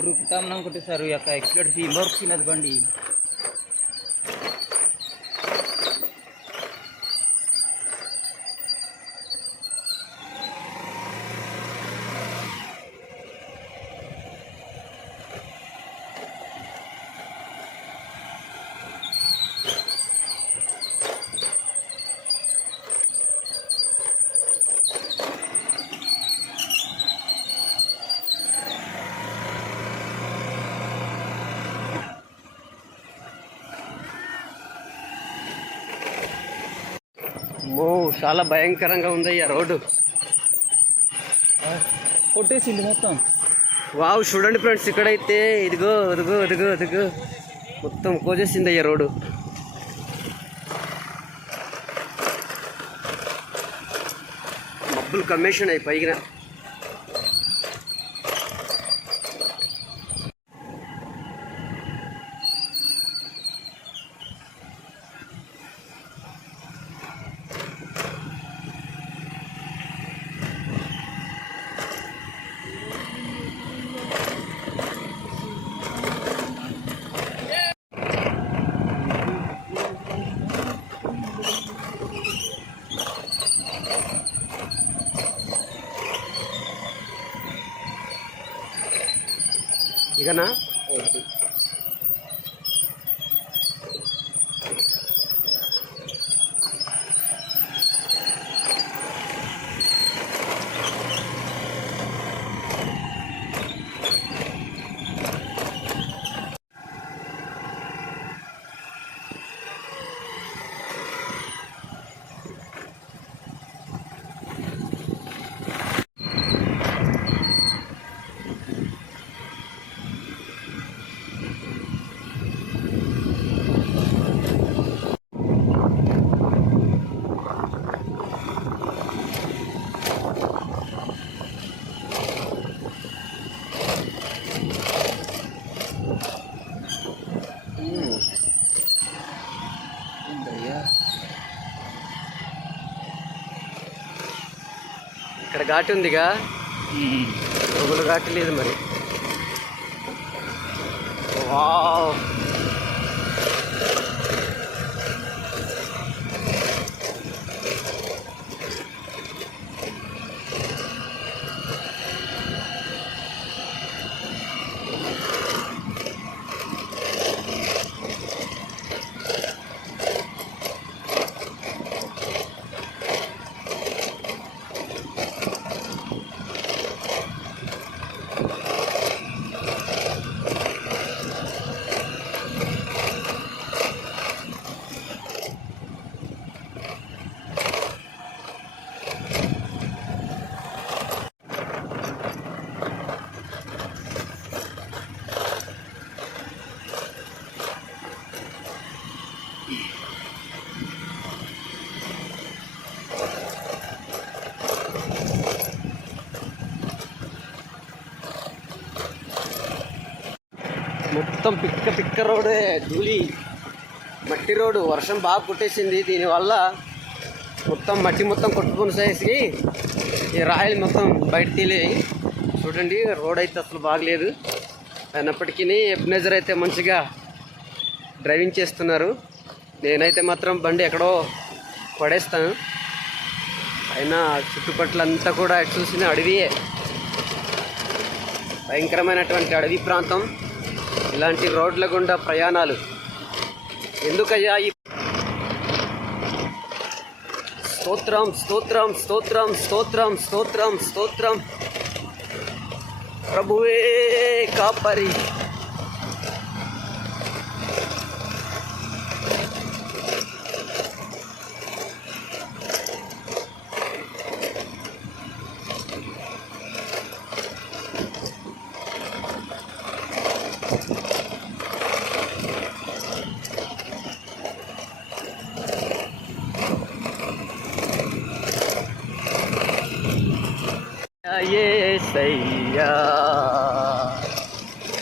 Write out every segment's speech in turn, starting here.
ఉరుకుతాం కొట్టేశారు యొక్క ఎక్స్ప్రెస్ మోర్చినది బండి. చాలా భయంకరంగా ఉందయ్యా రోడ్డు. కొట్టేసింది మొత్తం. వావ్, చూడండి ఫ్రెండ్స్, ఇక్కడైతే ఇదిగో ఇదిగో ఇదిగో ఇదిగో మొత్తం కోసేసిందయ్యా రోడ్డు. మబ్బులు కమ్మేసినాయి పైన. ఇకనా ఇక్కడ ఘాటి ఉందిగా, ఒకళ్ళు ఘాటి లేదు మరి. వావ్, మొత్తం పిక్క పిక్క రోడ్డే, ధూళి మట్టి రోడ్డు. వర్షం బాగా కొట్టేసింది, దీనివల్ల మొత్తం మట్టి మొత్తం కొట్టుకుని చేసి ఈ రాయలు మొత్తం బయట తీలేయి. చూడండి, రోడ్ అయితే అసలు బాగలేదు. అయినప్పటికీ ఎబ్నేజర్ అయితే మంచిగా డ్రైవింగ్ చేస్తున్నారు. నేనైతే మాత్రం బండి ఎక్కడో పడేస్తాను. అయినా చుట్టుపక్కలంతా కూడా చూసిన అడవియే, భయంకరమైనటువంటి అడవి ప్రాంతం. ఇలాంటి రోడ్ల గుండా ప్రయాణాలు ఎందుకయ్యా? ఈ స్తోత్రం స్తోత్రం స్తోత్రం స్తోత్రం స్తోత్రం స్తోత్రం. ప్రభువే కాపరి. యేసయ్యా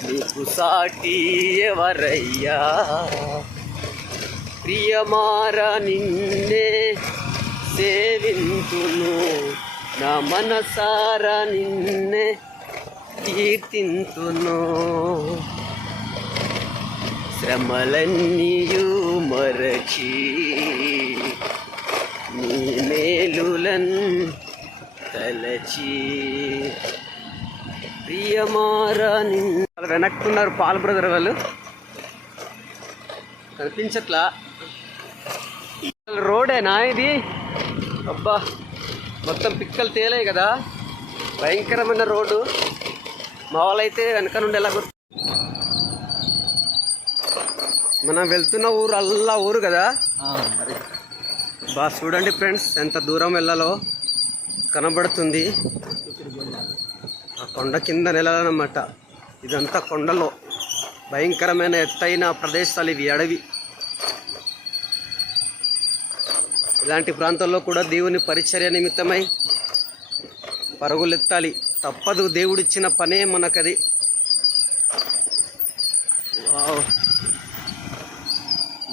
నీకు సాటి ఎవరయ్యా? ప్రియమారా నిన్నే సేవింతును, నా మనసారా నిన్నే కీర్తింతును శ్రమలన్నీయు మరచి నీ మేలులన్ తలచి ప్రియమారాని వెనక్కున్నారు పాల్ బ్రదర్ వాళ్ళు కనిపించట్లా రోడేనా ఇది అబ్బా మొత్తం పిక్కలు తేలే కదా భయంకరమైన రోడ్డు మా వాళ్ళైతే వెనక నుండి ఎలా మనం వెళ్తున్న ఊరు అల్లా ఊరు కదా మరి బాగా చూడండి ఫ్రెండ్స్ ఎంత దూరం వెళ్ళాలో కనబడుతుంది ఆ కొండ కింద నెలలన్నమాట ఇదంతా కొండలో భయంకరమైన ఎత్తైన ప్రదేశాలు ఇవి అడవి ఇలాంటి ప్రాంతాల్లో కూడా దేవుని పరిచర్య నిమిత్తమై పరుగులెత్తాలి తప్పదు దేవుడిచ్చిన పనే మనకది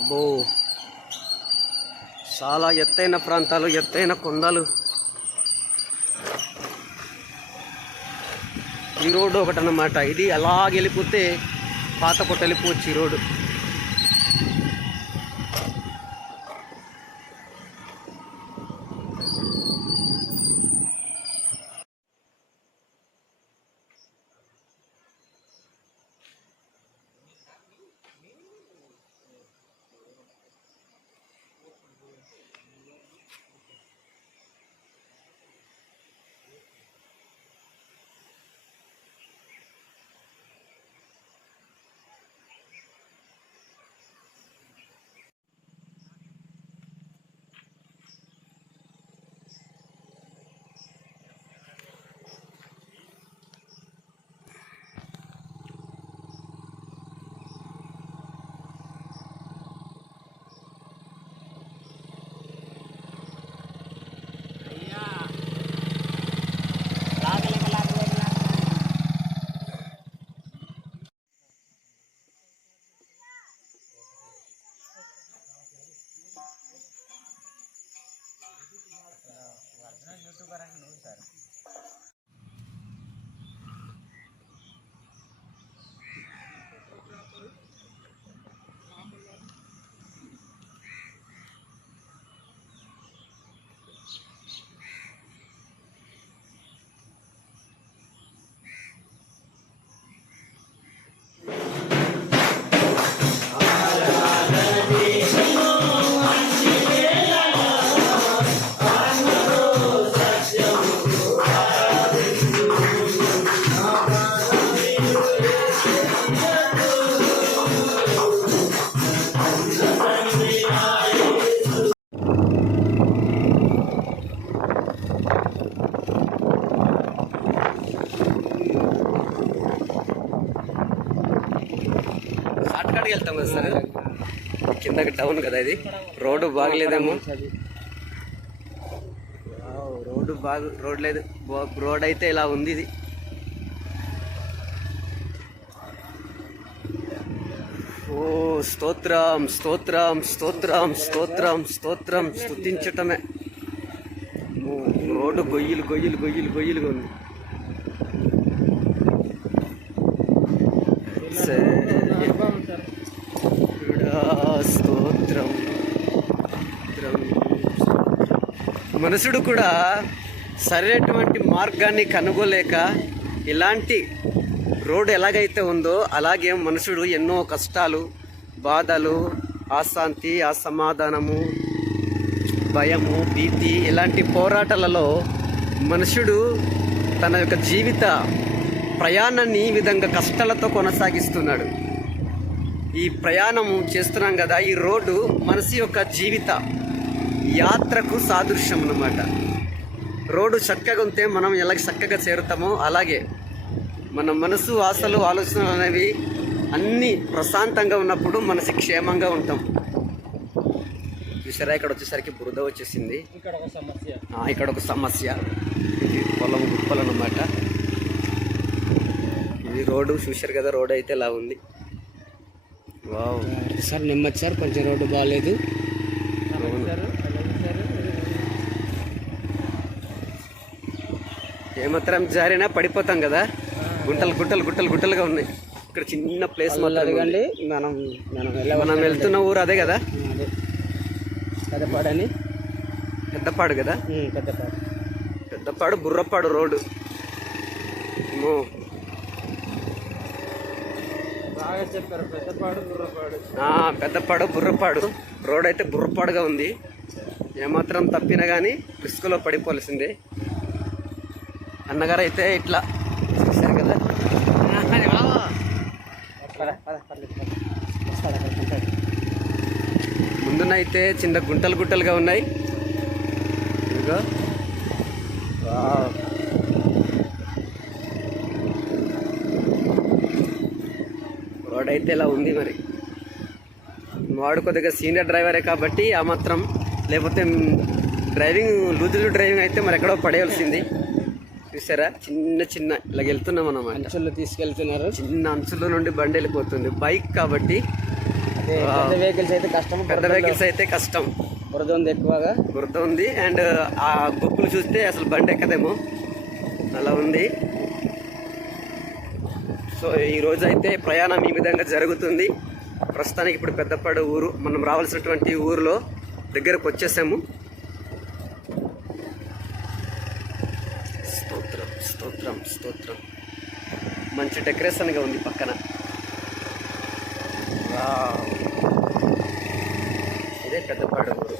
బో చాలా ఎత్తైన ప్రాంతాలు ఎత్తైన కొండలు ఈ రోడ్డు ఒకటన్నమాట ఇది అలాగెళ్ళిపోతే పాత కొట్ట వెళ్ళిపోవచ్చు ఈ రోడ్డు వెళ్తాం కదా సార్ కిందకి డౌన్ కదా ఇది రోడ్డు బాగలేదేమో రోడ్ లేదు రోడ్ అయితే ఇలా ఉంది ఇది ఓ స్తోత్రం స్తోత్రం స్తోత్రం స్తోత్రం స్తోత్రం స్తుతించటమే రోడ్డు గొయ్యిలుగా ఉంది స్తోత్రం మనుషుడు కూడా సరైనటువంటి మార్గాన్ని కనుగోలేక ఇలాంటి రోడ్డు ఎలాగైతే ఉందో అలాగే మనుషుడు ఎన్నో కష్టాలు బాధలు అశాంతి అసమాధానము భయము భీతి ఇలాంటి పోరాటాలలో మనుషుడు తన యొక్క జీవిత ప్రయాణాన్ని ఈ విధంగా కష్టాలతో కొనసాగిస్తున్నాడు. ఈ ప్రయాణం చేస్తున్నాం కదా, ఈ రోడ్డు మనిషి యొక్క జీవిత యాత్రకు సాదృశ్యం అన్నమాట. రోడ్డు చక్కగా ఉంటే మనం ఎలా చక్కగా చేరుతామో అలాగే మన మనసు ఆశలు ఆలోచనలు అనేవి అన్నీ ప్రశాంతంగా ఉన్నప్పుడు మనసు క్షేమంగా ఉంటాం. చూసారా ఇక్కడ వచ్చేసరికి బురద వచ్చేసింది, ఇక్కడ ఒక సమస్య. ఇది పొలం గుప్పలు అన్నమాట. ఇది రోడ్డు చూశారు కదా, రోడ్డు అయితే ఇలా ఉంది. వావ్ సార్ నెమ్మది సార్, కొంచెం రోడ్డు బాగాలేదు. ఏమాత్రం జారినా పడిపోతాం కదా. గుంటలు గుట్టలు గుట్టలు గుట్టలుగా ఉన్నాయి. ఇక్కడ చిన్న ప్లేస్ మాత్రం అదిగండి మనం మనం వెళ్తున్న ఊరు అదే కదా, అదే పెద్దపాడు అని. పెద్దపాడు కదా, పెద్దపాడు. పెద్దపాడు బుర్రపాడు రోడ్డు. బాగా చెప్పారు, పెద్దపాడు బుర్రపాడు. పెద్దపాడు బుర్రపాడు రోడ్ అయితే బుర్రపాడుగా ఉంది. ఏమాత్రం తప్పినా కానీ రిస్క్లో పడిపోవలసిందే. అన్నగారు అయితే ఇట్లా చూశారు కదా. ముందునైతే చిన్న గుంటలు గుట్టలుగా ఉన్నాయి. ఇదిగో రోడ్ అయితే ఇలా ఉంది. మరి వాడు కొద్దిగా సీనియర్ డ్రైవరే కాబట్టి ఆ మాత్రం, లేకపోతే డ్రైవింగ్ లూజులు డ్రైవింగ్ అయితే మరి ఎక్కడో పడేయాల్సింది. చూసారా, చిన్న చిన్న ఇలా వెళ్తున్నాం అన్నమాట. అంచుల్లో తీసుకెళ్తున్నారు. చిన్న అంచుల నుండి బండి వెళ్ళిపోతుంది. బైక్ కాబట్టి పెద్ద వెహికల్స్ అయితే కష్టం. పెద్ద వెహికల్స్ అయితే కష్టం. బురద ఉంది, ఎక్కువగా బురద ఉంది. అండ్ ఆ గొప్పులు చూస్తే అసలు బండి ఎక్కదేమో, అలా ఉంది. సో ఈరోజు అయితే ప్రయాణం ఈ విధంగా జరుగుతుంది. ప్రస్తుతానికి ఇప్పుడు పెద్దపాడు ఊరు, మనం రావాల్సినటువంటి ఊరిలో దగ్గరకు వచ్చేసాము. స్తోత్రం స్తోత్రం స్తోత్రం. మంచి డెకరేషన్గా ఉంది పక్కన. ఇదే పెద్దపాడు ఊరు.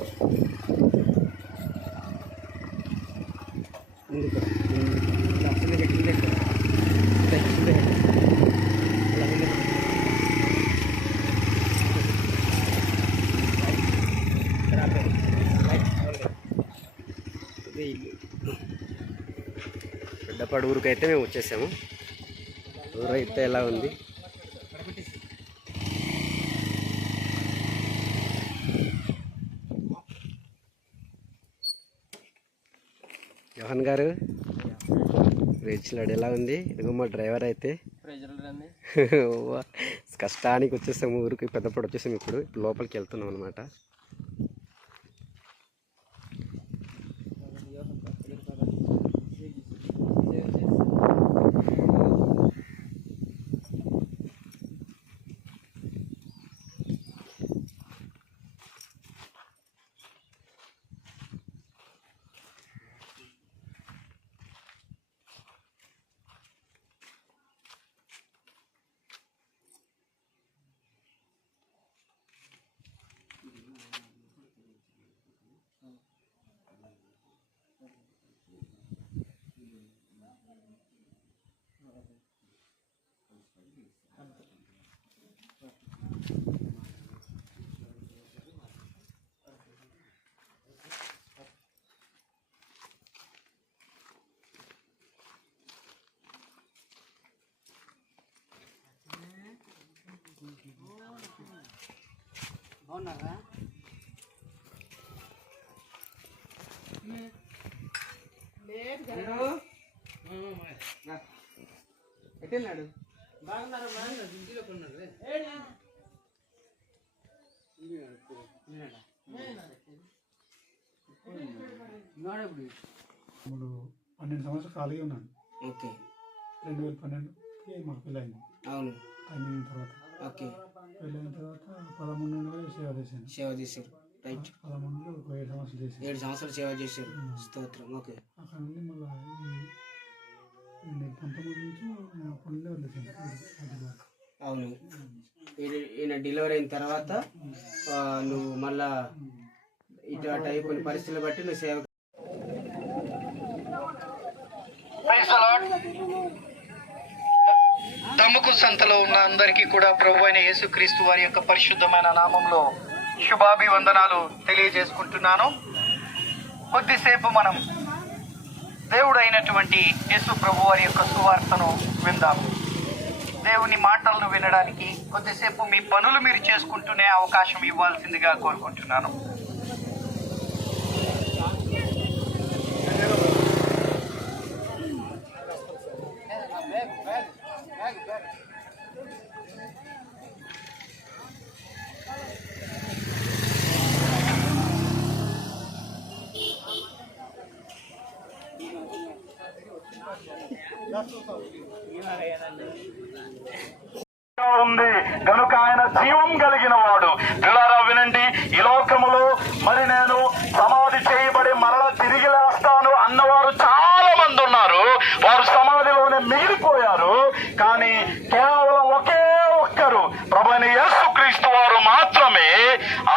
పెద్దపాడు ఊరికి అయితే మేము వచ్చేసాము. ఊరు అయితే ఎలా ఉంది. యోహన్ గారు రేచిలాడు ఎలా ఉంది. ఇదిగో మా డ్రైవర్ అయితే కష్టానికి వచ్చేసాము ఊరికి. పెద్దపాడు వచ్చేసాము. ఇప్పుడు లోపలికి వెళ్తున్నాం అనమాట. బాగున్నారా? ఎట్టెళ్ళాడు? బాగున్నారా? ఇంటిలో కొన్నాడు. ఇప్పుడు 12 సంవత్సరాలు ఖాళీగా ఉన్నాను. ఓకే. 2012 మాకు పెళ్ళైంది. అవును. అయిన తర్వాత ఓకే. పెళ్ళైన తర్వాత 13 నెలలు సేవ చేశాను. సేవ చేశారు. రైట్. 13లో ఒక 7 సంవత్సరాలు చేశాను. 7 సంవత్సరాలు సేవ చేశారు. స్తోత్రం. ఓకే. అక్కడ నుండి మళ్ళీ 19 నుంచి అప్పటి నుండి వదిలేసాను. అవును. ఈయన డెలివరీ అయిన తర్వాత నువ్వు మళ్ళా ఇటు అటు అయిపోయిన పరిస్థితులు బట్టి నువ్వు సేవ. దమ్ముకు సంతలో ఉన్న అందరికీ కూడా ప్రభు అయిన యేసుక్రీస్తు వారి యొక్క పరిశుద్ధమైన నామంలో శుభాభివందనాలు తెలియజేసుకుంటున్నాను. కొద్దిసేపు మనం దేవుడు అయినటువంటి యేసు ప్రభు వారి యొక్క సువార్తను విందాం. దేవుని మాటలను వినడానికి కొద్దిసేపు మీ పనులు మీరు చేసుకుంటూనే అవకాశం ఇవ్వాల్సిందిగా కోరుకుంటున్నాను. ఉంది కనుక ఆయన జీవం కలిగిన వాడు. పిల్లరా వినండి, ఈ లోకములో మరి నేను సమాధి చేయబడి మరలా తిరిగి లేస్తాను అన్నవారు చాలా మంది ఉన్నారు. వారు సమాధిలోనే మిగిలిపోయారు. కానీ కేవలం ఒకే ఒక్కరు ప్రభువైన యేసుక్రీస్తు వారు మాత్రమే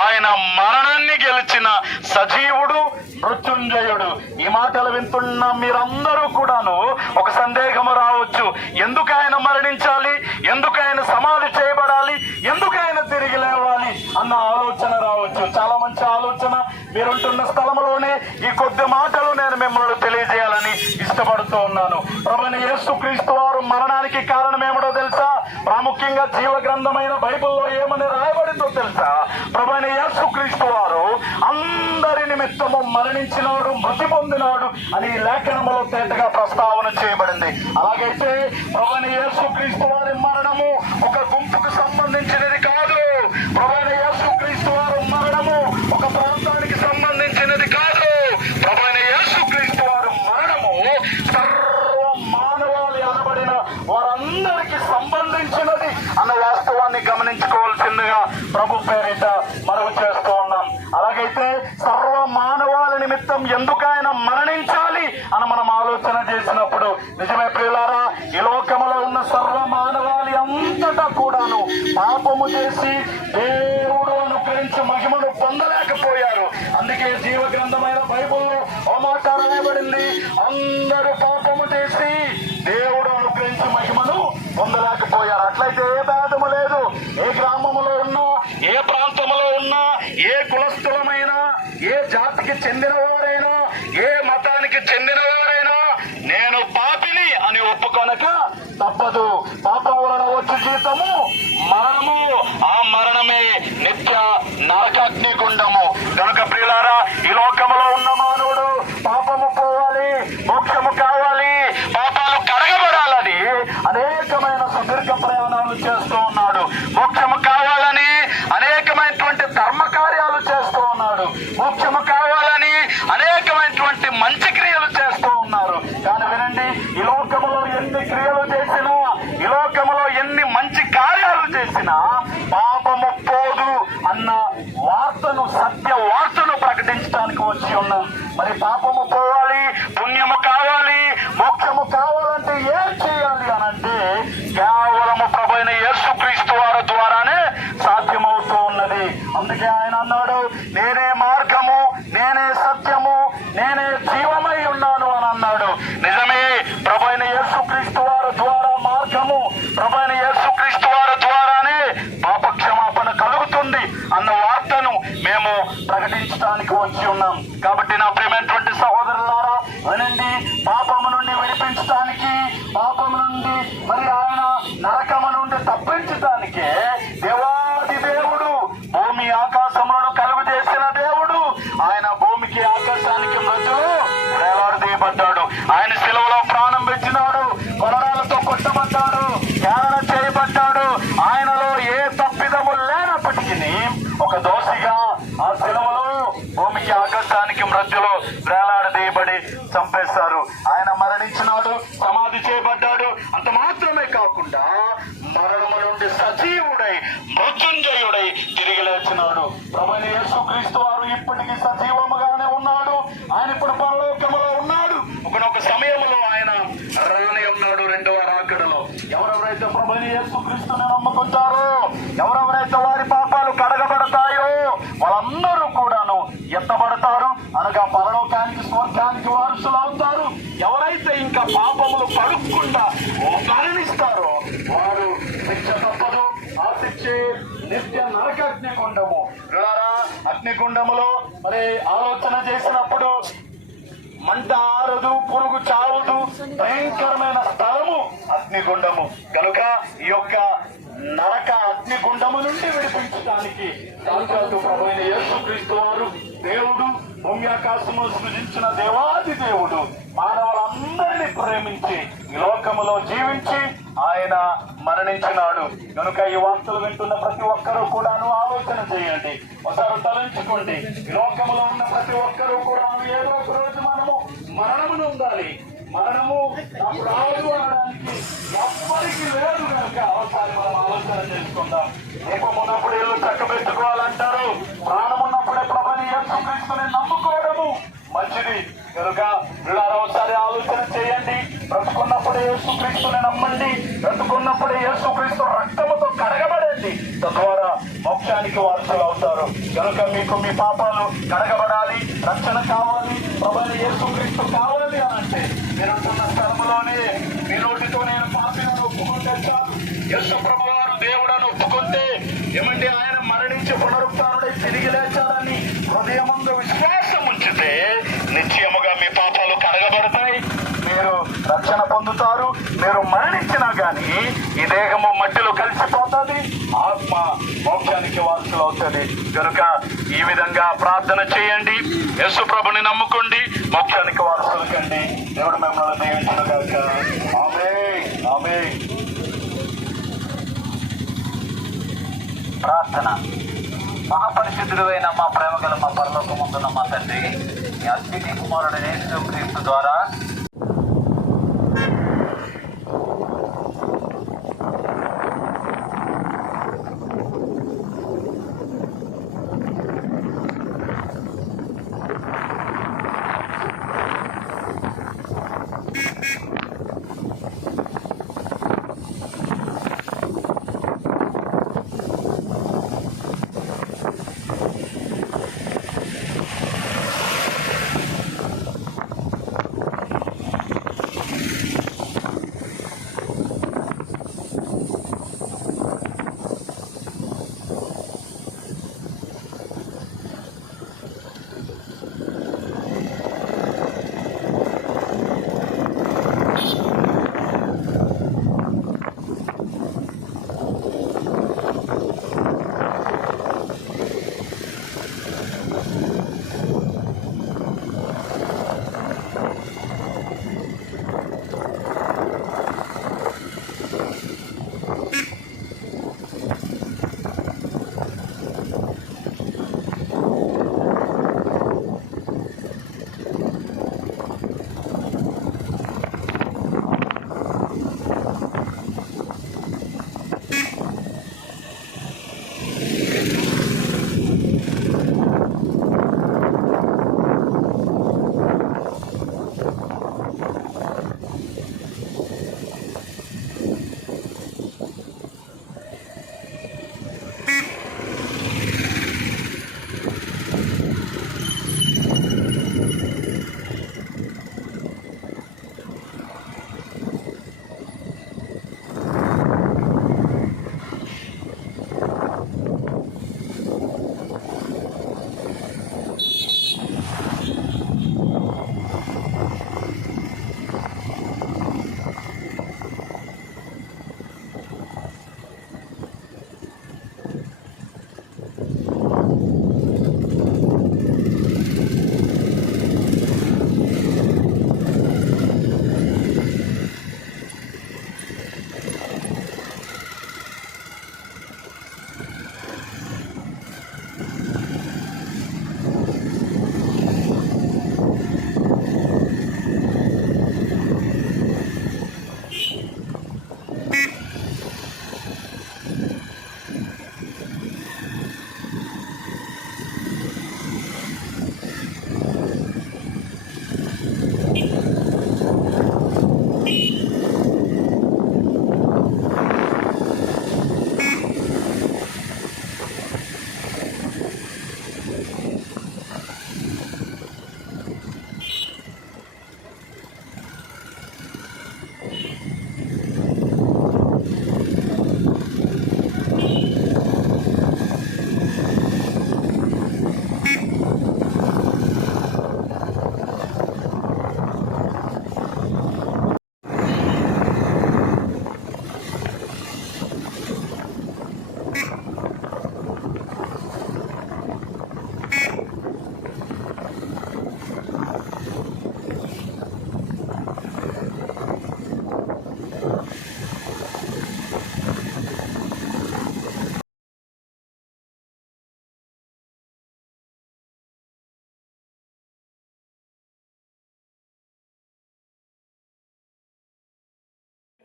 ఆయన మరణాన్ని గెలిచిన సజీవుడు, మృత్యుంజయుడు. ఈ మాటలు వింటున్న మీరందరూ కూడాను ఒక సందేహము రావచ్చు, ఎందుకు ఆయన మరణించాలి, ఎందుకు ఆయన సమాధి చేయబడాలి, ఎందుకు ఆయన తిరిగి లేవాలి అన్న ఆలోచన రావచ్చు. చాలా మంచి ఆలోచన. మీరుంటున్న స్థలంలోనే ఈ కొద్ది మాటలు నేను మిమ్మల్ని తెలియజేయాలని ఇష్టపడుతూ ఉన్నాను. ప్రభువైన యేసుక్రీస్తు వారు మరణానికి కారణం ఏమిటో తెలుసా? ప్రాముఖ్యంగా జీవ గ్రంథమైన బైబిల్లో ఏమని రాయబడిందో తెలుసా? ప్రభువైన యేసుక్రీస్తు వారు అందరి నిమిత్తము మరణించినాడు, మృతి పొందినాడు అని లేఖనములో తేటగా ప్రస్తావన చేయబడింది. అలాగైతే ప్రభువైన యేసుక్రీస్తు వారి మరణము ఒక గుంపుకు సంబంధించినది కాదు. ప్రభువైన యేసుక్రీస్తు వారి మరణము ఒక ప్రాంతానికి సంబంధించినది కాదు. ప్రభువైన యేసుక్రీస్తు వారి మరణము సర్వ మానవాళి అనబడిన వారందరికీ సంబంధించినది అన్న వాస్తవాన్ని గమనించుకోవాల్సిందిగా ప్రభు పేరిట మనవి చేస్తూ ఉన్నాం. అలాగైతే సర్వ మానవాళి నిమిత్తం ఎందుకు ఆయన మరణించాలి అని మనం ఆలోచన చేసినప్పుడు నిజమే ప్రియులారా, ఈ లోకములో ఉన్న సర్వ మానవాళి అంతటా కూడాను పాపము చేసి దేవుడు అనుగ్రహించి మహిమను పొందలేకపోయారు. అందుకే జీవ గ్రంథమైన బైబిల్లో ఓ మాట రాయబడింది, అందరూ పాపము చేసి దేవుడు అనుగ్రహించి మహిమను పొందలేకపోయారు. అట్లయితే ఏ భేదము లేదు. ఏ గ్రామములో ఉన్నా, ఏ ప్రాంతంలో ఉన్నా, ఏ కులస్థులమైనా, ఏ జాతికి చెందినవారైనా, ఏ మతానికి చెందినవారైనా నేను పాపిని అని ఒప్పుకొనక తప్పదు. పాపం వలన వచ్చే జీతము మరణము, ఆ మరణమే నిత్య నరకాగ్ని గుండము. కనుక ప్రియులారా, ఈ లోకములో ఉన్న మానవుడు పాపము పోవాలి, మోక్షము కావాలి, పాపాలు కడగబడాలని అనేకమైన సుదీర్ఘ ప్రయాణాలు చేస్తూ ఉన్నాడు. మోక్షము కావాలని అనేకమైనటువంటి ధర్మ కార్యాలు చేస్తూ ఉన్నాడు. మోక్షము కావాలని అనేకమైనటువంటి మంచి క్రియలు చేస్తూ ఉన్నారు. కానీ వినండి, ఈ లోకములో ఎన్ని క్రియలు చేసినా, ఈ లోకములో ఎన్ని మంచి కార్యాలు చేసినా పాపము పోదు అన్న వార్తను, సత్య వార్తను ప్రకటించడానికి వచ్చి ఉన్నాం. మరి పాపము పోవాలి, పుణ్యము కావాలి, మోక్షము కావాలంటే ఏం చేయాలి అనంటే కేవలము ప్రభువైన యేసుక్రీస్తు వారి ద్వారానే సాధ్యమవుతూ ఉన్నది. అందుకే ఆయన అన్నాడు, నేనే మార్గము, నేనే సత్యము, నేనే జీవమై ఉన్నాను అని అన్నాడు. నిజమే, ప్రభువైన యేసుక్రీస్తు వారి ద్వారా మార్గము, ప్రభువైన యేసుక్రీస్తు వారి ద్వారానే పాప క్షమాపణ కలుగుతుంది అన్న వార్తను మేము ప్రకటించడానికి వచ్చి ఉన్నాం. కాబట్టి నా ప్రియమైనటువంటి సహోదరులారా వినండి, పాపము నుండి విడిపించడానికి, పాపము నుండి మరి ఆయన నరకము నుండి తప్పించడానికే దేవాది దేవుడు, భూమి ఆకాశములను కలుగు చేసిన దేవుడు, ఆయన భూమికి ఆకాశానికి మధ్యలో వేలాడదీయబడ్డాడు. ఆయన శిలువలో ప్రాణం పెట్టినాడు, కొరడాలతో కొట్టబడ్డాడు, హేళన చేయబడ్డాడు. ఆయనలో ఏ తప్పిదము లేనప్పటికీ ఒక దోషిగా ఆ శిలువలో భూమికి ఆకాశానికి మధ్యలో వేలాడదీయబడి చంపేశారు. ఆయన మరణించినాడు, సమాధి చేయబడ్డాడు. అంత మాత్రమే కాకుండా మరణము నుండి సజీవుడై, మృత్యుంజయుడై తిరిగి లేచినాడు. ప్రభువైన యేసుక్రీస్తు వారు ఇప్పటికీ సజీవముగానే ఉన్నాడు. ఆయన ఇప్పుడు పరలోకములో ఉన్నాడు. ఒకనొక సమయంలో ఆయన రానే ఉన్నాడు రెండవ రాకడలో. ఎవరెవరైతే ప్రభువైన యేసుక్రీస్తుని నమ్ముకుంటారో, ఎవరెవరైతే వారి పాపాలు కడగబడతాయో వాళ్ళందరూ కూడాను ఎత్తబడతారు, అనగా పరలోకానికి, స్వర్గానికి వారసులు అవుతారు. ఎవరైతే ఇంకా పాపములు పడుకుండా మరణిస్తారో వారు శిక్ష తప్పదు. ఆ శిక్షే నిత్య నరకాగ్నిగుండము. అగ్నిగుండములో మరి ఆలోచన చేసినప్పుడు మంట ఆరదు, పురుగు చావదు, భయంకరమైన స్థలము అగ్నిగుండము. కనుక ఈ యొక్క నరక అగ్నిగుండము నుండి విడిపించడానికి సాక్షాత్తు ప్రభువైన యేసుక్రీస్తు వారు దేవుడు, భూమి ఆకాశము సృజించిన దేవాది దేవుడు మానవులందరినీ ప్రేమించి ఈ లోకములో జీవించి ఆయన మరణించినాడు. కనుక ఈ వార్తలు వింటున్న ప్రతి ఒక్కరూ కూడాను ఆలోచన చేయండి, ఒకసారి తలంచుకోండి. ఈ లోకములో ఉన్న ప్రతి ఒక్కరూ కూడా ఏదో ఒక రోజు మనము మరణమును ఉండాలి. మరణము నాకు రాదు అనడానికి ఎవ్వరికి లేదు కనుక ఒకసారి మనం ఆలోచన చేసుకుందాం. దీపం ఉన్నప్పుడు ఇల్లు చక్కబెట్టుకోవాలంటారు. ప్రాణం ఉన్నప్పుడే ప్రభుని యేసుక్రీస్తుని నమ్ముకోవడము మంచిది కనుక పిల్లలు ఒకసారి ఆలోచన చేయండి. బ్రతుకున్నప్పుడే యేసుక్రీస్తుని నమ్మండి. బ్రతుకున్నప్పుడే యేసుక్రీస్తు రక్తముతో కడగబడండి. తద్వారా మోక్షానికి వారసులు అవుతారు. కనుక మీకు మీ పాపాలు కడగబడాలి, రక్షణ కావాలి, ప్రభుని యేసుక్రీస్తు కావాలి అని అంటే మీరుంటున్న స్థలంలోనే మీ నోటితో నేను పాపిలను ఒప్పుకుంటే చాలు. యేసు ప్రభు వారు దేవుడని ఒప్పుకుంటే ఏమంటే ఆయన మరణించి పునరుత్థానుడై తిరిగి లేచాడని హృదయమందు విశ్వాసం ఉంచితే నిశ్చయముగా మీ పాపాలు కడగబడతాయి, మీరు రక్షణ పొందుతారు. మీరు మరణించినా గాని ఈ దేహము మట్టిలో కలిసిపోతుంది, ఆత్మ మోక్షానికి వారసులు అవుతుంది. కనుక ఈ విధంగా ప్రార్థన చేయండి, యేసు ప్రభుని నమ్ముకోండి, మోక్షానికి వారసులు కండి. దేవుడు మిమ్మల్ని దీవించుగాక. ఆమేన్, ఆమేన్. ప్రార్థన. మహాపరిశుద్ధుడు అయిన మా ప్రేమ గల మా పరలోకమందున్న మా తండ్రి, మీ అద్వితీయ కుమారుడు యేసుక్రీస్తు ద్వారా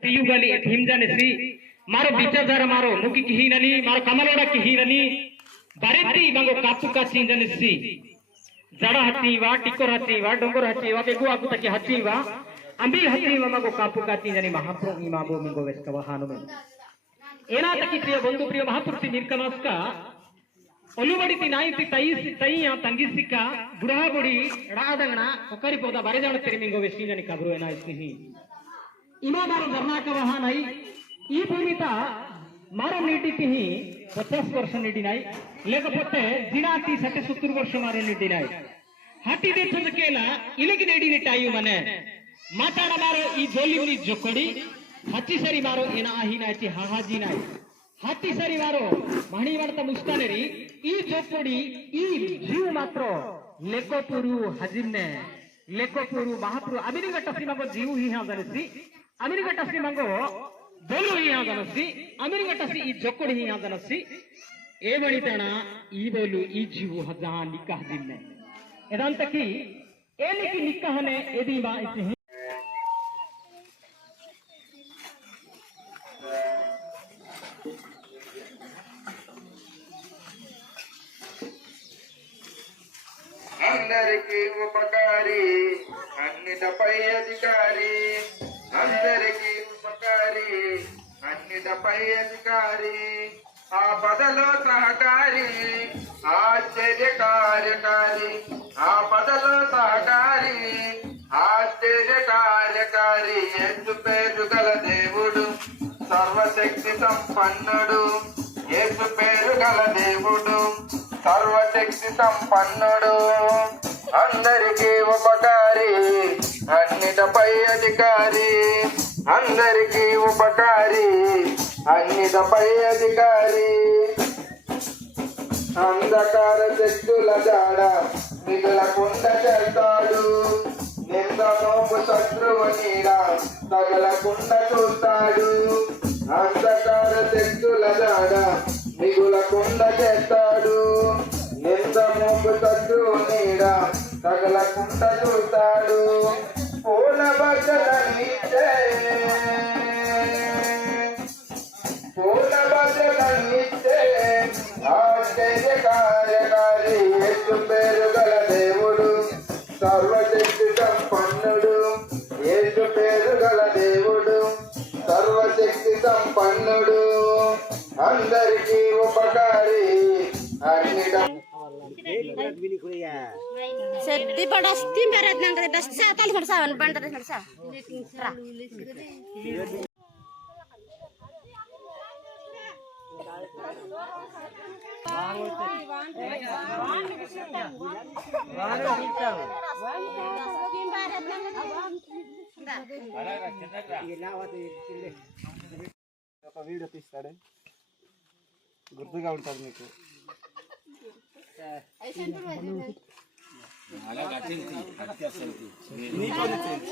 पियुगनी हिमजाने श्री मारो बिचार मारो मुखी किहीननी मारो कमलोड़ा किहीननी बरेती मंगो कापू का चींजने श्री जड़ा हचीवा टिकोर हचीवा डोंगर हचीवा बेगु आकु तके हचीवा अंबी हचीवा मंगो कापू का चींजनी महाप्रो इमाबो मंगो वेस्कवा हानुमे एना तकी प्रिय बंधु प्रिय महापुरुषी निर्कनस्का ಒಲುಬಡಿತಿ ನಾಯಿತಿ ತೈಯ ತಂಗಿಸಿಕ ಬುಡಾ ಬುಡಿ ರಾದಗಣ ಒಕರಿ ಪೋದ ಬರೆಜಾಣ ತಿರಿಮಿಂಗೋ ವೆಸ್ಟಿಜನಿ ಕಬ್ರು ಏನಾಯ್ತಿ ಇಮಾ ಮಾರೋ ಧರ್ನಾಕ ವಹಾನೈ ఈ భూమిత మారో నీటికి 50 వర్షం నీటినాయి లేకపోతే దినాటి 70 వర్షం మారో నీటినాయి ಹಾಟಿ ದೇಶದಕ್ಕೆಲ್ಲ ಇಲಗಿ ನೀಡಿನಿಟ್ಟಾಯು ಮನೆ ಮಾತಾಡ ಮಾರೋ ಈ ಜೋಲಿನಿ ಜೊಕೊಡಿ ಹಚ್ಚಿ ಸರಿ ಮಾರೋ ಏನ ಆಹಿನಾಯ್ತಿ ಹಾಹಾಜಿನಾಯ್ हाथी सरी मारो मणी वार्ता मुस्ताने री ई जोपड़ी ई जीव मात्र लेकोपुरु हजिन्ने लेकोपुरु महापुरु अमिनिगट्टसी मंगो जीव ही हा जनसी अमिनिगट्टसी मंगो बोलु ही हा जनसी अमिनिगट्टसी ई जोपड़ी ही हा जनसी ए बणितण ई बोलु ई जीव हजा निकाह हजिन्ने एदांतकी एलिकी निकाहने एदी बा इति అందరికి ఉపకారి అన్నిటపై అధికారి అందరికి ఉపకారి అన్నిటపై అధికారి ఆపదలో సహకారి ఆశ్చర్యకార్యకారి ఆపదలో సహకారి ఆశ్చర్యకార్యకారి యేసు పేరు గల దేవుడు సర్వశక్తి సంపన్నుడు యేసు పేరు గల దేవుడు సర్వశక్తి సంపన్నుడు అందరికీ ఉపకారి అన్నిటపై అధికారి అందరికీ ఉపకారి అన్నిటపై అధికారి అంధకార శక్తుల జాడ మిగలకుండా చేస్తాడు నింద మోపు శత్రువు నీడ తగలకుండా చూస్తాడు అంధకార శక్తుల జాడ మిగులకుండా చేస్తాడు నింద మోపు శత్రువు నీడ తగలకుండా చూస్తాడు పూల బట్టలనిచ్చే పూల బట్టలనిచ్చే ఆశ్చర్యకార్యకారి యేసు పేరు గల దేవుడు సర్వశక్తి సంపన్నుడు యేసు పేరు గల దేవుడు సర్వశక్తి సంపన్నుడు అందరికీ ఉపకారి అన్నిట sedih pada steam berat nang kada sa tali farsa ban tadi farsa ఒక వీడియో తీస్తాడే గుర్తుగా ఉంటుంది మీకు